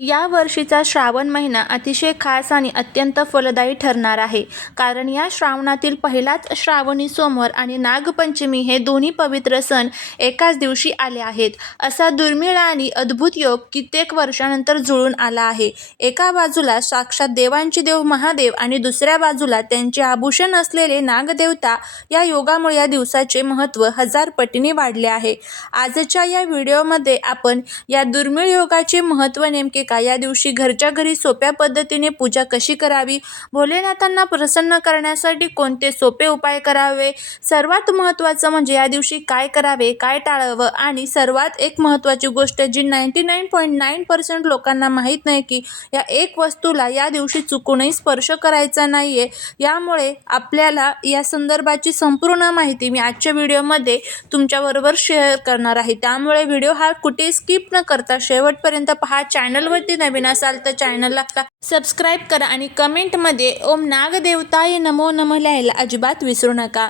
या वर्षीचा श्रावण महिना अतिशय खास आणि अत्यंत फलदायी ठरणार आहे. कारण या श्रावणातील पहिलाच श्रावणी सोमवार आणि नागपंचमी हे दोन्ही पवित्र सण एकाच दिवशी आले आहेत. असा दुर्मिळ आणि अद्भुत योग कित्येक वर्षानंतर जुळून आला आहे. एका बाजूला साक्षात देवांचे देव महादेव आणि दुसऱ्या बाजूला त्यांचे आभूषण असलेले नागदेवता. या योगामुळे या दिवसाचे महत्त्व हजार पटीने वाढले आहे. आजच्या या व्हिडिओमध्ये आपण या दुर्मिळ योगाचे महत्त्व नेमके काय, या दिवशी घरच्या घरी सोप्या पद्धतीने पूजा कशी करावी, भोलेनाथांना प्रसन्न करण्यासाठी कोणते सोपे उपाय करावे, सर्वात महत्त्वाचं म्हणजे या दिवशी काय करावे, काय टाळावं आणि सर्वात एक महत्त्वाची गोष्ट जी 99.9% लोकांना माहीत नाही की या एक वस्तूला या दिवशी चुकूनही स्पर्श करायचा नाहीये. यामुळे आपल्याला या संदर्भाची संपूर्ण माहिती मी आजच्या व्हिडिओमध्ये तुमच्याबरोबर शेअर करणार आहे. त्यामुळे व्हिडिओ हा कुठे स्किप न करता शेवटपर्यंत पहा. चॅनलवरती नवीन असाल तर चॅनलला सबस्क्राईब करा आणि कमेंटमध्ये ओम नागदेवताय नमो नमः लिहायला अजिबात विसरू नका.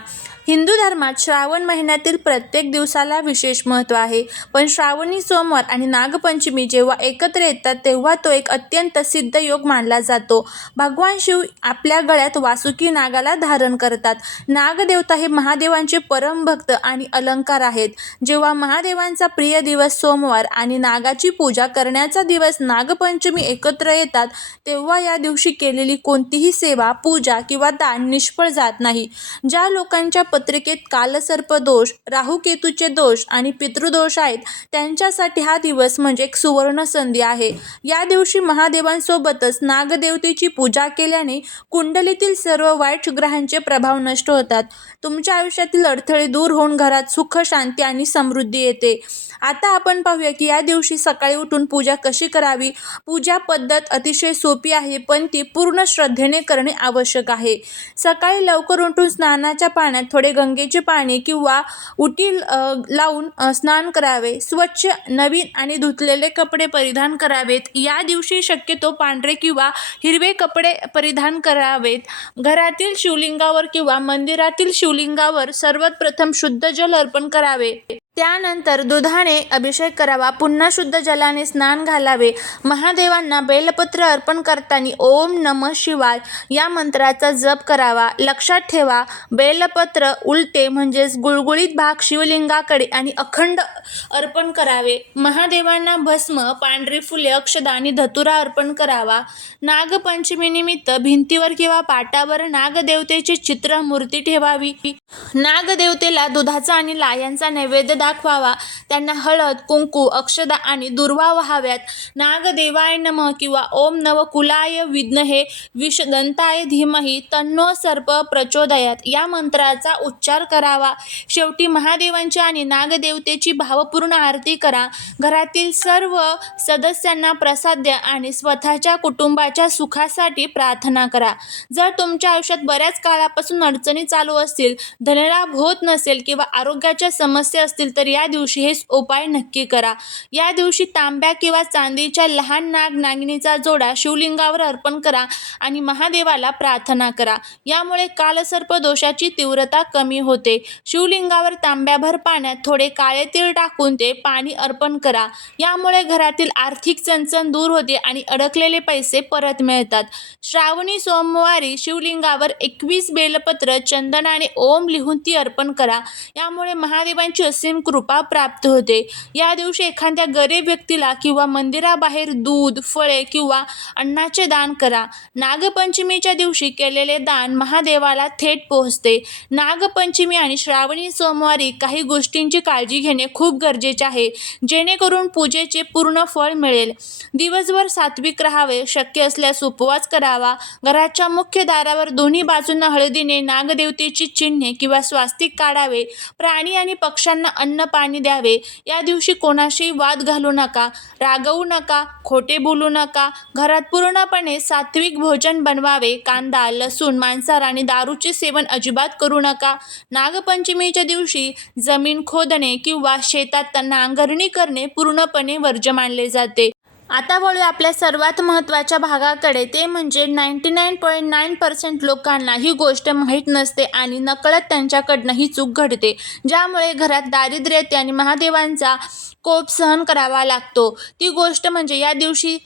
हिंदू धर्मात श्रावण महिन्यातील प्रत्येक दिवसाला विशेष महत्त्व आहे. पण श्रावणी सोमवार आणि नागपंचमी जेव्हा एकत्र येतात तेव्हा तो एक अत्यंत सिद्ध योग मानला जातो. भगवान शिव आपल्या गळ्यात वासुकी नागाला धारण करतात. नागदेवता हे महादेवांचे परमभक्त आणि अलंकार आहेत. जेव्हा महादेवांचा प्रिय दिवस सोमवार आणि नागाची पूजा करण्याचा दिवस नागपंचमी एकत्र येतात तेव्हा या दिवशी केलेली कोणतीही सेवा, पूजा किंवा दान निष्फळ जात नाही. ज्या लोकांच्या पत्रिकेत कालसर्प दोष, राहुकेतूचे दोष आणि पितृदोष आहेत त्यांच्यासाठी हा दिवस म्हणजे एक सुवर्ण संधी आहे. या दिवशी महादेवांसोबतच नागदेवतेची पूजा केल्याने कुंडलीतील सर्व वाईट ग्रहांचे प्रभाव नष्ट होतात. तुमच्या आयुष्यातील अडथळे दूर होऊन घरात सुख, शांती आणि समृद्धी येते. आता आपण पाहूया की या दिवशी सकाळी उठून पूजा कशी करावी. पूजा पद्धत अतिशय सोपी आहे पण ती पूर्ण श्रद्धेने करणे आवश्यक आहे. सकाळी लवकर उठून स्नानाच्या पाण्यात थोडे गंगेचे पाणी किंवा उटी लावून स्नान करावे. स्वच्छ, नवीन आणि धुतलेले कपडे परिधान करावेत. या दिवशी शक्यतो पांढरे किंवा हिरवे कपडे परिधान करावेत. घरातील शिवलिंगावर किंवा मंदिरातील शिवलिंगावर सर्वात प्रथम शुद्ध जल अर्पण करावे. त्यानंतर दुधाने अभिषेक करावा. पुन्हा शुद्ध जलाने स्नान घालावे. महादेवांना बेलपत्र अर्पण करताना ओम नमः शिवाय या मंत्राचा जप करावा. लक्षात ठेवा, बेलपत्र उलटे म्हणजेच गुळगुळीत भाग शिवलिंगाकडे आणि अखंड अर्पण करावे. महादेवांना भस्म, पांढरी फुले, अक्षदा आणि धतुरा अर्पण करावा. नागपंचमीनिमित्त भिंतीवर किंवा पाटावर नागदेवतेचे चित्र, मूर्ती ठेवावी. नागदेवतेला दुधाचा आणि लाह्यांचा नैवेद्य दाखवावा. त्यांना हळद, कुंकू, अक्षदा आणि दुर्वा वहाव्यात. नागदेवाय नमः किंवा ओम नवकुलाय विद्महे विषदंताय धीमहि तन्नो सर्प प्रचोदयात या मंत्राचा उच्चार करावा. शेवटी महादेवांची आणि नागदेवतेची भावपूर्ण आरती करा. घरातील सर्व सदस्यांना प्रसाद द्या आणि स्वतःच्या कुटुंबाच्या सुखासाठी प्रार्थना करा. जर तुमच्या आयुष्यात बऱ्याच काळापासून अडचणी चालू असतील, धनलाभ होत नसेल किंवा आरोग्याच्या समस्या असतील तर या दिवशी हे उपाय नक्की करा. या दिवशी तांब्या किंवा चांदीच्या लहान नाग नागिनीचा जोडा शिवलिंगावर अर्पण करा आणि महादेवाला प्रार्थना करा. यामुळे कालसर्प दोषाची तीव्रता कमी होते. शिवलिंगावर तांब्याभर पाण्यात थोडे काळे तीळ टाकून ते पाणी अर्पण करा. यामुळे घरातील आर्थिक चणचण दूर होते आणि अडकलेले पैसे परत मिळतात. श्रावणी सोमवारी शिवलिंगावर 21 बेलपत्र, चंदन आणि ओम लिहून ती अर्पण करा. यामुळे महादेवांची असीम कृपा प्राप्त होते. या दिवशी एखाद्या गरीब व्यक्तीला किंवा मंदिराबाहेर दूध, फळे किंवा अन्नाचे दान करा. नागपंचमीच्या दिवशी केलेले दान महादेवाला थेट पोहोचते. नागपंचमी आणि श्रावणी सोमवारी काही गोष्टींची काळजी घेणे खूप गरजेचे आहे जेणेकरून पूजेचे पूर्ण फळ मिळेल. दिवसभर सात्विक राहावे. शक्य असल्यास उपवास करावा. घराच्या मुख्य दारावर दोन्ही बाजूंना हळदीने नागदेवतेची चिन्हे किंवा स्वास्तिक काढावे. प्राणी आणि पक्ष्यांना अन्न पाणी द्यावे. या दिवशी कोणाशी वाद घालू नका, रागवू नका, खोटे बोलू नका. घरात पूर्णपणे सात्विक भोजन बनवावे. कांदा, लसूण, मांसाहार आणि दारूचे सेवन अजिबात करू नका. नागपंचमीच्या दिवशी जमीन खोदणे किंवा शेतात नांगरणी करणे पूर्णपणे वर्ज्य मानले जाते. आता वळूया आपल्या सर्वात महत्त्वाच्या भागाकडे, ते म्हणजे 99.9% लोकांना ही गोष्ट माहीत नसते आणि नकळत त्यांच्याकडनं ही चूक घडते, ज्यामुळे घरात दारिद्र्य येते आणि महादेवांचा कोप सहन करावा लागतो. ती गोष्ट म्हणजे या दिवशी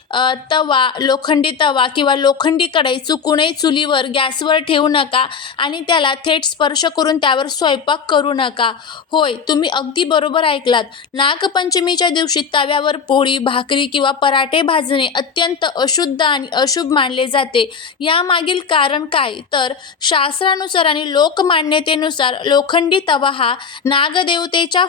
लोखंडी तवा किंवा लोखंडी कढई चुकूनही चुलीवर गॅसवर ठेवू नका आणि त्याला थेट स्पर्श करून त्यावर स्वयंपाक करू नका. होय, तुम्ही अगदी बरोबर ऐकलात. नागपंचमीच्या दिवशी तव्यावर पोळी, भाकरी किंवा पराठे भाजणे अत्यंत अशुद्ध आणि अशुभ मानले जाते. यामागील कारण काय? तर शास्त्रानुसार आणि लोकमान्यतेनुसार लोखंडी तवा हा नागदेवतेच्या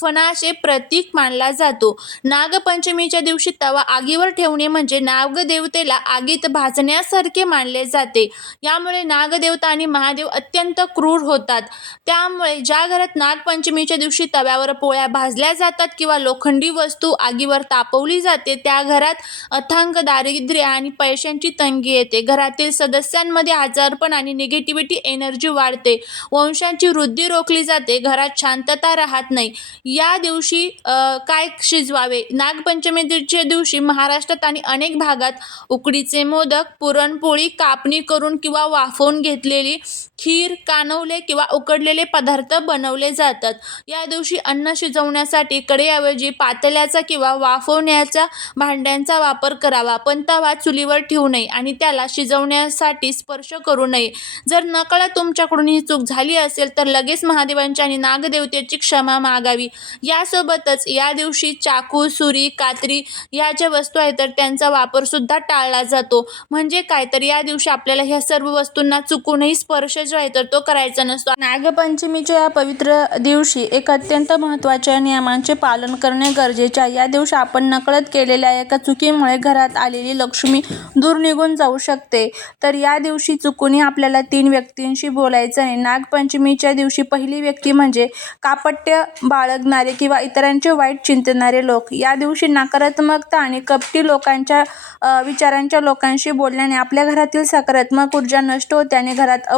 फणाचे प्रतीक मानला जातो. नागपंचमीच्या दिवशी तवा आगीवर ठेवणे म्हणजे नागदेवतेला आगीत भाजण्यासारखे मानले जाते. यामुळे नागदेवता आणि महादेव अत्यंत क्रूर होतात. त्यामुळे ज्या घरात नागपंचमीच्या दिवशी तव्यावर पोळ्या भाजल्या जातात किंवा लोखंडी वस्तू आगीवर तापवली जाते, त्या घरात अथांग दारिद्र्य आणि पैशांची तंगी येते. घरातील सदस्यांमध्ये आजारपण आणि निगेटिव्हिटी एनर्जी वाढते. वंशांची वृद्धी रोखली जाते. घरात शांतता राहत नाही. या दिवशी काय शिजवावे? नागपंचमीच्या दिवशी महाराष्ट्रात आणि अनेक भागात उकडीचे मोदक, पुरणपोळी, कापणी करून किंवा वाफवून घेतलेली खीर, कानवले किंवा उकडलेले पदार्थ बनवले जातात. या दिवशी अन्न शिजवण्यासाठी कढईऐवजी पातेल्याचा किंवा वाफवण्याच्या भांड्यांचा वापर करावा, पण तवा चुलीवर ठेवू नये आणि त्याला शिजवण्यासाठी स्पर्श करू नये. जर नकळत तुमच्याकडून ही चूक झाली असेल तर लगेच महादेवांची आणि नागदेवतेची क्षमा मागावी. यासोबतच या दिवशी चाकू, सुरी, कात्री या ज्या वस्तू आहेत तर त्यांचा वापर सुद्धा टाळला जातो. म्हणजे काय, तर या दिवशी आपल्याला ह्या सर्व वस्तूंना चुकूनही स्पर्श जो आहे तर तो करायचा नसतो. नागपंचमीच्या या पवित्र दिवशी एक अत्यंत महत्त्वाच्या नियमांचे पालन करणे गरजेचे आहे. या दिवशी आपण नकळत केलेल्या एका चुकीमुळे घरात आलेली लक्ष्मी दूर निघून जाऊ शकते. तर या दिवशी चुकूनही आपल्याला 3 व्यक्तींशी बोलायचं नाही. नागपंचमीच्या दिवशी पहिली व्यक्ती म्हणजे कापट्य बाळगणारे किंवा इतरांचे वाईट चिंतणारे लोक. या दिवशी नकारात्मकता आणि कपटी विचारांच्या लोकांशी बोलल्याने आपल्या घरातील सकारात्मक ऊर्जा नष्ट होते आणि घरात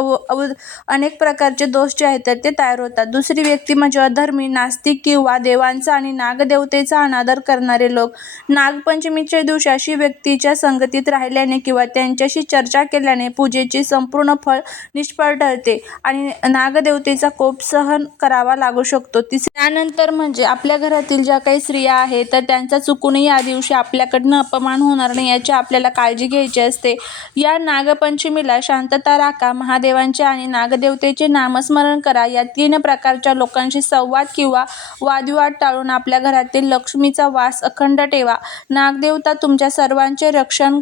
अनेक प्रकारचे दोष जे आहेत ते तयार होतात. दुसरी व्यक्ती म्हणजे अधर्मी, नास्तिक किंवा देवांचा आणि नागदेवतेचा अनादर करणारे लोक. नागपंचमीच्या दिवशी अशी व्यक्तीच्या संगतीत राहिल्याने किंवा त्यांच्याशी चर्चा केल्याने पूजेचे संपूर्ण फळ निष्फळ ठरते आणि नागदेवतेचा कोप सहन करावा लागू शकतो. त्यानंतर म्हणजे आपल्या घरातील ज्या काही स्त्रिया आहेत तर त्यांचा चुकूनही या दिवशी आपल्याकडनं अपमान होणार नाही याची आपल्याला काळजी घ्यायची असते. या नागपंचमीला शांतता राखा, महादेवांचे आणि नागदेवतेचे नामस्मरण करा. या 3 प्रकारच्या लोकांशी संवाद किंवा वादविवाद टाळून आपल्या घरातील लक्ष्मीचा वास अखंड ठेवा. नागदेवता तुमच्या सर्वांचे रक्षण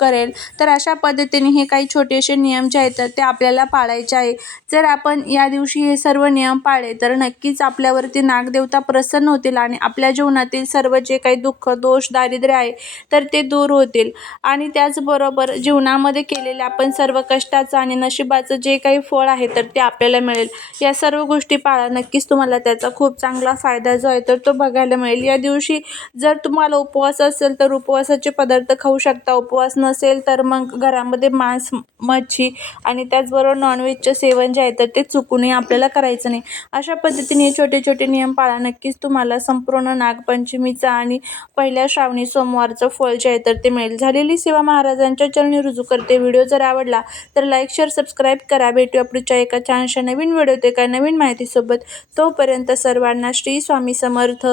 करेल. तर अशा पद्धतीने हे काही छोटेसे नियम जे आहेत ते आपल्याला पाळायचे आहे. जर आपण या दिवशी हे सर्व नियम पाळले तर नक्कीच आपल्यावरती नागदेवता प्रसन्न होतील आणि आपल्या जीवनातील सर्व जे काही दुःख, दोष, दारिद्र्य आहे तर ते दूर होतील आणि त्याचबरोबर जीवनामध्ये केलेल्या आपण सर्व कष्टाचं आणि नशिबाचं जे काही फळ आहे तर ते आपल्याला मिळेल. या सर्व गोष्टी पाळा, नक्कीच तुम्हाला त्याचा खूप चांगला फायदा जो आहे तर तो बघायला मिळेल. या दिवशी जर तुम्हाला उपवास असेल तर उपवासाचे पदार्थ खाऊ शकता. उपवास नसेल तर मग घरामध्ये मांस, मच्छी आणि त्याचबरोबर नॉनव्हेजचे सेवन जे आहे तर ते चुकूनही आपल्याला करायचं नाही. अशा पद्धतीने छोटे छोटे नियम पाळा, नक्कीच तुम्हाला संपूर्ण नागपंचमीचा आणि पहिल्या श्रावणी सोमवारचं फळ जे आहे तर ते मिळेल. झालेली सेवा महाराजांच्या चरणी रुजू करते. व्हिडिओ जर आवडला तर लाईक, शेअर, सबस्क्राईब करा. भेटूया पुढच्या एका छानशा नवीन व्हिडिओ ते काय नवीन माहितीसोबत. तोपर्यंत सर्वांना श्री स्वामी समर्थ.